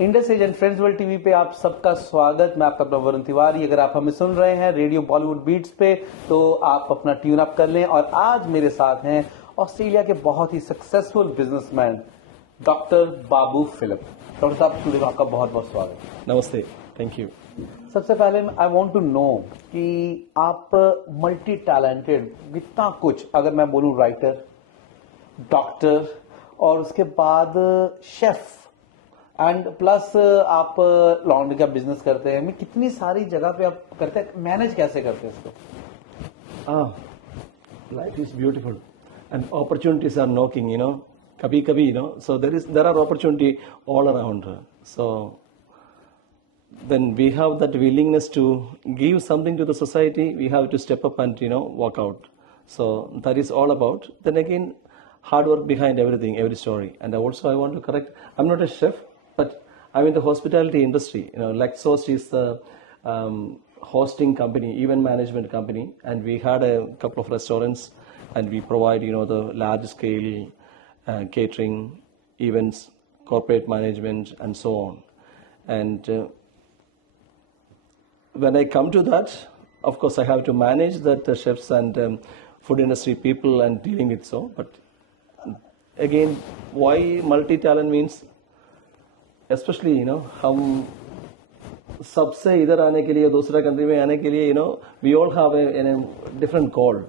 Indus edge and friends world TV पे आप सबका स्वागत। मैं आपका अपना वरुण तिवारी। अगर आप हमें सुन रहे हैं रेडियो बॉलीवुड बीट्स पे तो आप अपना ट्यून अप कर लें। और आज मेरे साथ हैं ऑस्ट्रेलिया के बहुत ही सक्सेसफुल बिजनेसमैन डॉक्टर बाबू फिलिप। डॉक्टर साहब, स्टूडियो में आपका बहुत बहुत स्वागत। नमस्ते, थैंक यू। सबसे पहले आई वांट टू नो कि आप मल्टी टैलेंटेड, इतना कुछ, अगर मैं बोलूं राइटर, डॉक्टर और उसके बाद शेफ एंड प्लस आप लॉन्ड्री का बिजनेस करते हैं, मैं कितनी सारी जगह पे आप करते हैं, मैनेज कैसे करते हैं इसको? Life is beautiful and opportunities are knocking, kabhi kabhi, so there are opportunity all around. So then we have that willingness to give something to the society. We have to step up and walk out. So that is all about. Then again, hard work behind everything, every story. And also I want to correct, I'm not a chef, but I'm in the hospitality industry. Lexos is the hosting company, event management company, and we had a couple of restaurants, and we provide the large scale catering, events, corporate management, and so on. And when I come to that, of course I have to manage that chefs and food industry people and dealing with so. But again, why multi-talent means, especially हम सबसे इधर आने के लिए, दूसरा country में आने के लिए we all have a different call.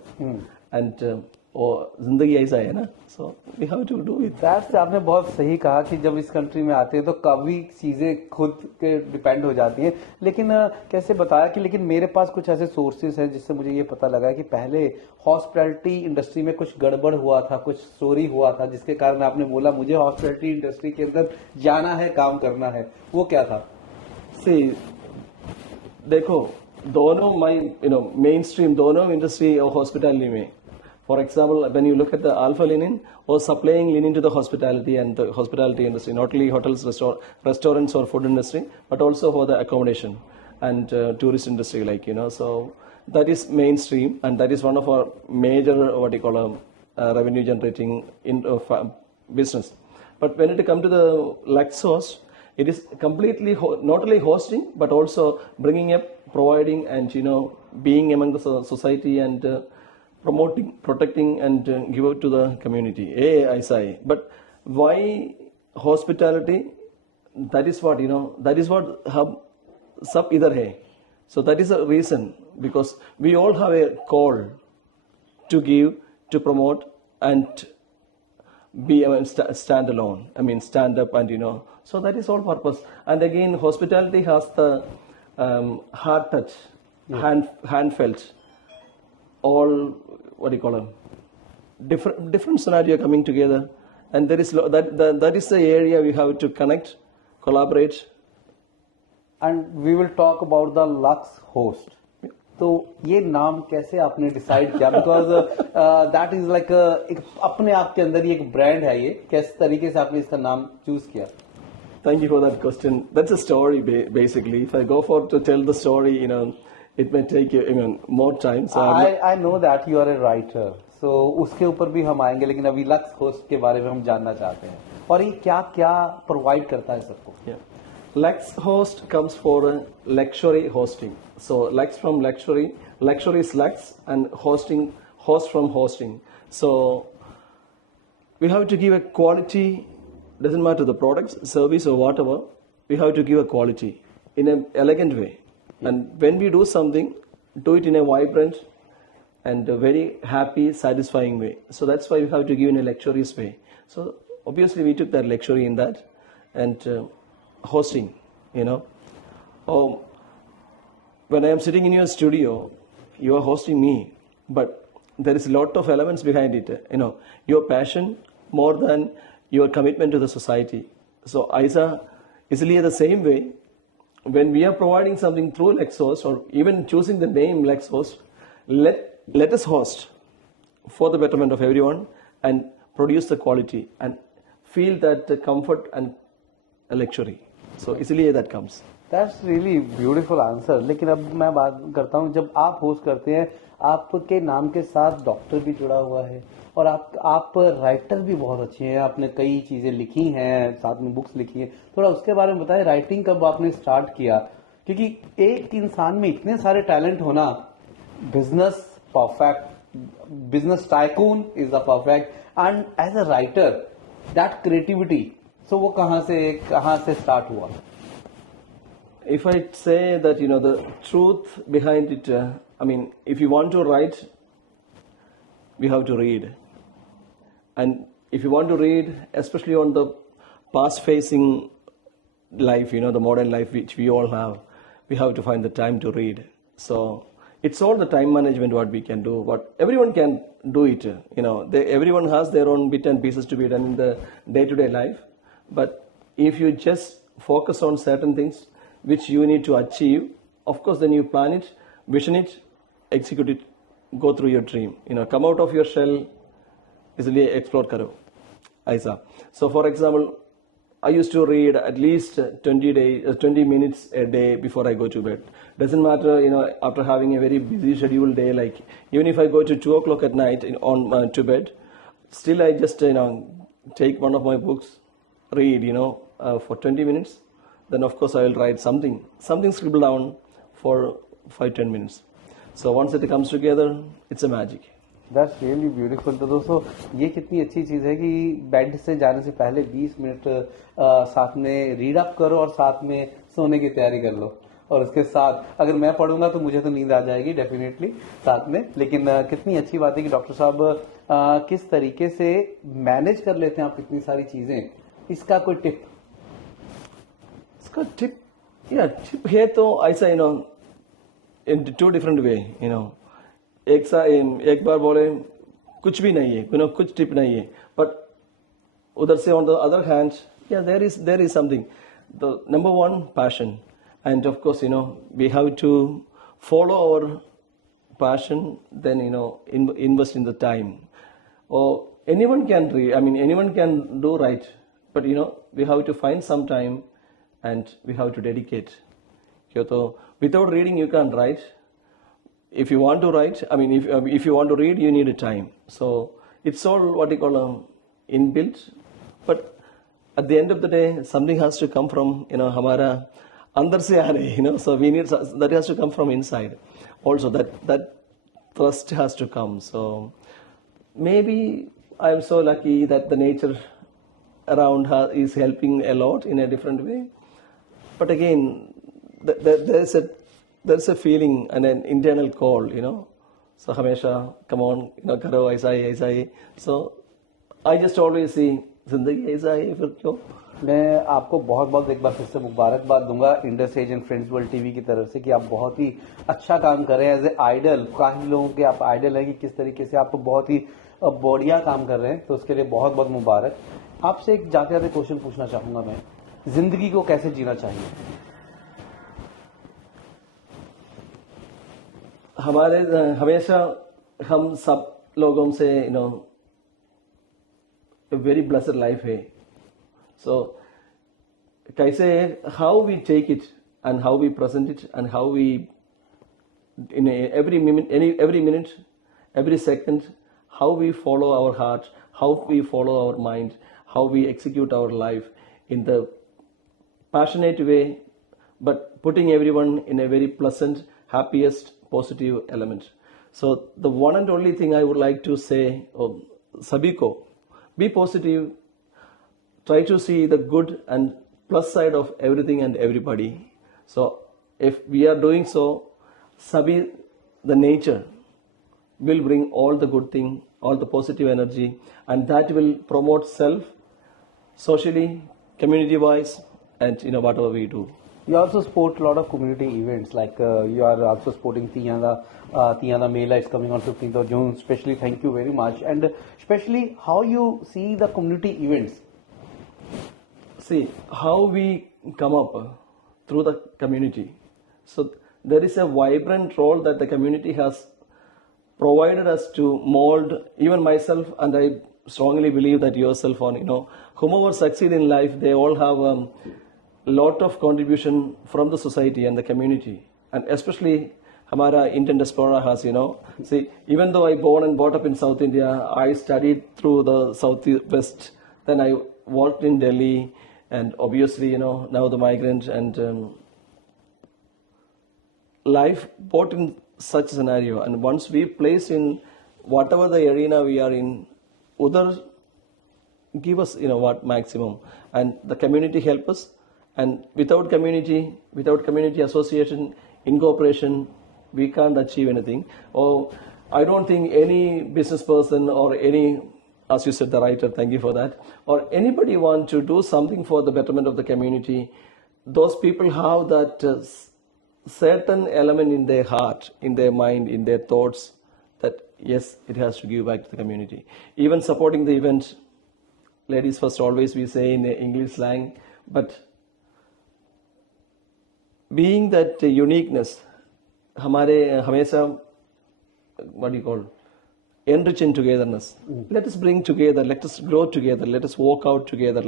And जिंदगी ऐसा है ना, so we have to do it. That's, आपने बहुत सही कहा कि जब इस कंट्री में आते हैं तो कभी चीजें खुद के डिपेंड हो जाती हैं। लेकिन कैसे बताया कि लेकिन मेरे पास कुछ ऐसे सोर्सेज हैं जिससे मुझे ये पता लगा कि पहले हॉस्पिटैलिटी इंडस्ट्री में कुछ गड़बड़ हुआ था, कुछ स्टोरी हुआ था, जिसके कारण आपने बोला मुझे हॉस्पिटैलिटी इंडस्ट्री के अंदर जाना है, काम करना है। वो क्या था? देखो, दोनों मेन स्ट्रीम दोनों इंडस्ट्री और हॉस्पिटैलिटी में, for example, when you look at the Alpha Linen was supplying linen to the hospitality and the hospitality industry, not only hotels, restaurants or food industry, but also for the accommodation and tourist industry, so that is mainstream, and that is one of our major revenue generating business. But when it comes to the Lexos, it is completely not only hosting but also bringing up, providing, and being among the society and promoting, protecting, and give out to the community. I say, but why hospitality? That is what that is what hub sab idhar hai. So that is a reason, because we all have a call to give, to promote, and be stand alone. Stand up, and So that is all purpose. And again, hospitality has the heart touch, hand felt. All different scenario coming together, and there is that is the area we have to connect, collaborate. And we will talk about the Lux Host. तो ये नाम कैसे आपने decide किया? Because that is like एक अपने आप के अंदर ही एक ब्रांड है। ये किस तरीके से आपने इसका नाम चूज किया? Thank you for that question. That's a story basically. If I go for to tell the story, it may take you more time. So I know that you are a writer. So उसके ऊपर भी हम आएंगे, लेकिन अभी lux host के बारे में हम जानना चाहते हैं और ये क्या क्या प्रोवाइड करता है सबको। Lex Host comes for luxury hosting. So Lex from luxury is Lex, and host from hosting. So we have to give a quality, doesn't matter the products, service or whatever, we have to give a quality in an elegant way. And when we do something, do it in a vibrant and a very happy, satisfying way. So that's why we have to give in a luxurious way. So obviously we took that luxury in that, and hosting, when I am sitting in your studio, you are hosting me, but there is a lot of elements behind it. Your passion more than your commitment to the society. So isliye the same way, when we are providing something through Lexos, or even choosing the name Lexos, let us host for the betterment of everyone and produce the quality and feel that comfort and luxury. So easily that comes. That's really beautiful answer. लेकिन अब मैं बात करता हूँ, जब आप host करते हैं आपके नाम के साथ डॉक्टर भी जुड़ा हुआ है और आप राइटर भी बहुत अच्छे हैं, आपने कई चीजें लिखी हैं, साथ में बुक्स लिखी हैं। थोड़ा उसके बारे में बताएं, राइटिंग कब आपने स्टार्ट किया? क्योंकि एक इंसान में इतने सारे टैलेंट होना, business perfect, business tycoon is the perfect, and as a writer that creativity, so वो कहाँ से स्टार्ट हुआ? If I say that, the truth behind it, I mean, if you want to write, we have to read. And if you want to read, especially on the past facing life, the modern life which we all have, we have to find the time to read. So it's all the time management what we can do. What everyone can do it. Everyone has their own bit and pieces to be done in the day-to-day life. But if you just focus on certain things which you need to achieve, of course, then you plan it, vision it, execute it, go through your dream. Come out of your shell, easily explore karo. Aisa. So, for example, I used to read at least 20 minutes a day before I go to bed. Doesn't matter, after having a very busy scheduled day, like even if I go to 2 o'clock at night to bed, still I just, take one of my books, read, for 20 minutes. Then of course I will write something scribble down for 5-10 minutes. So once it comes together, it's a magic. That's really beautiful. तो दोस्तों, ये कितनी अच्छी चीज़ है कि bed से जाने से पहले 20 मिनट साथ में रीड अप करो और साथ में सोने की तैयारी कर लो। और उसके साथ अगर मैं पढ़ूंगा तो मुझे तो नींद आ जाएगी डेफिनेटली साथ में। लेकिन कितनी अच्छी बात है कि डॉक्टर साहब किस तरीके से मैनेज कर लेते हैं आप इतनी सारी चीज़ें, इसका कोई टिप? इसका टिप है तो ऐसा in 2 different way. एक बार बोले कुछ भी नहीं है, कुछ टिप नहीं है, but उधर से on the other hand, there is something. The number one, passion, and of course we have to follow our passion, then invest in the time. Or anyone can read, anyone can do right, but we have to find some time and we have to dedicate. So without reading you can't write. If you want to write, if you want to read, you need a time. So it's all what you call inbuilt. But at the end of the day, something has to come from हमारा अंदर से आ रहे, so we need that has to come from inside. Also that thrust has to come. So maybe I am so lucky that the nature around her is helping a lot in a different way. But again, there's a feeling and an internal call, So हमेशा come on, करो ऐसा ही. So I just always see जिंदगी ऐसा ही, फिर क्यों? मैं आपको बहुत बहुत एक बार फिर से मुबारकबाद दूंगा Indus edge and friends world TV की तरफ से कि आप बहुत ही अच्छा काम कर रहे हैं एज ए आइडल। काफी लोगों के आप आइडल है कि किस तरीके से आप बहुत ही बढ़िया काम कर रहे हैं, तो उसके लिए बहुत बहुत मुबारक। आपसे एक जाते जाते क्वेश्चन पूछना चाहूंगा मैं, जिंदगी को कैसे जीना चाहिए? हमेशा हम सब लोगों से वेरी ब्लेस्ड लाइफ है। सो कैसे how we take it and how we present it and how we in every minute, every second, how we follow our heart, how we follow our mind, how we execute our life in the passionate way, but putting everyone in a very pleasant, happiest, positive element. So the one and only thing I would like to say, sabhi ko, be positive, try to see the good and plus side of everything and everybody. So if we are doing so, sabhi, the nature will bring all the good thing, all the positive energy, and that will promote self, socially, community-wise, and whatever we do. You also support a lot of community events, like you are also supporting Tiyanda Mela is coming on 15th of June. Especially, thank you very much. And especially, how you see the community events? See, how we come up through the community. So there is a vibrant role that the community has provided us to mold even myself, and I strongly believe that yourself on, whomever succeed in life, they all have lot of contribution from the society and the community, and especially Hamara Indian diaspora has, see, even though I born and brought up in South India, I studied through the Southwest, then I worked in Delhi, and obviously, now the migrant, and life brought in such a scenario. And once we place in whatever the arena we are in, other give us, what maximum, and the community help us. And without community association, incorporation, we can't achieve anything. Or I don't think any business person or any, as you said, the writer, thank you for that, or anybody want to do something for the betterment of the community, those people have that certain element in their heart, in their mind, in their thoughts, that yes, it has to give back to the community. Even supporting the event, ladies first always we say in English slang, but being that uniqueness, hamare hamesha, what do you call, enrich in togetherness. Let us bring together, let us grow together, let us walk out together,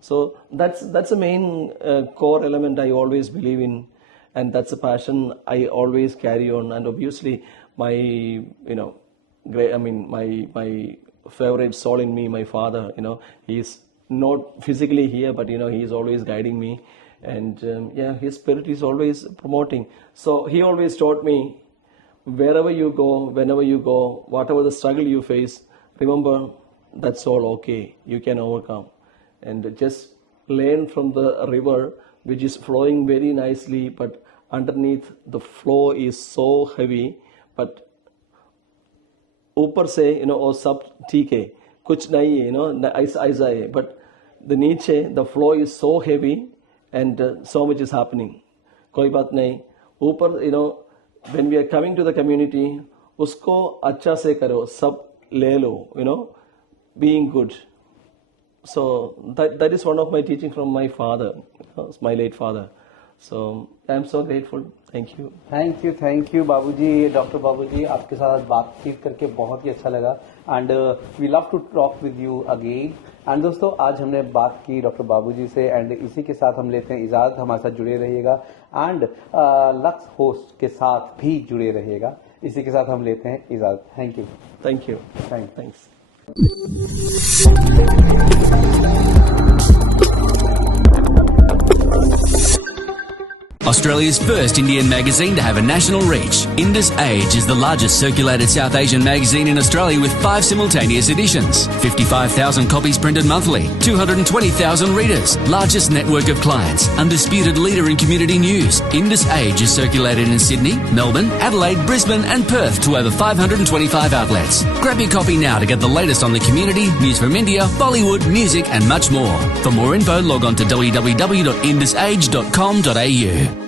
So that's the main core element I always believe in, and that's a passion I always carry on. And obviously, my my favorite soul in me, my father, he's not physically here, but he's always guiding me. And his spirit is always promoting. So he always taught me, wherever you go, whenever you go, whatever the struggle you face, remember, that's all okay. You can overcome. And just learn from the river, which is flowing very nicely, but underneath the flow is so heavy. But ऊपर से, और सब ठीक है, कुछ नहीं है, ऐसा है. But the नीचे, the flow is so heavy, and so much is happening. कोई बात नहीं. ऊपर, when we are coming to the community, उसको अच्छा से करो, सब ले लो, being good. So that is one of my teaching from my father, my late father. So I'm so grateful. Thank you. Thank you, बाबूजी, डॉक्टर बाबूजी, आपके साथ बातचीत करके बहुत ही अच्छा लगा. And we love to talk with you again. And दोस्तों, आज हमने बात की डॉक्टर बाबूजी से, एंड इसी के साथ हम लेते हैं इजाजत. हमारे साथ जुड़े रहिएगा, एंड लक्स होस्ट के साथ भी जुड़े रहिएगा. इसी के साथ हम लेते हैं इजाजत. Thank you. Thanks. Australia's first Indian magazine to have a national reach, Indus Age is the largest circulated South Asian magazine in Australia with 5 simultaneous editions, 55,000 copies printed monthly, 220,000 readers, largest network of clients, undisputed leader in community news. Indus Age is circulated in Sydney, Melbourne, Adelaide, Brisbane and Perth to over 525 outlets. Grab your copy now to get the latest on the community, news from India, Bollywood, music and much more. For more info, log on to www.indusage.com.au.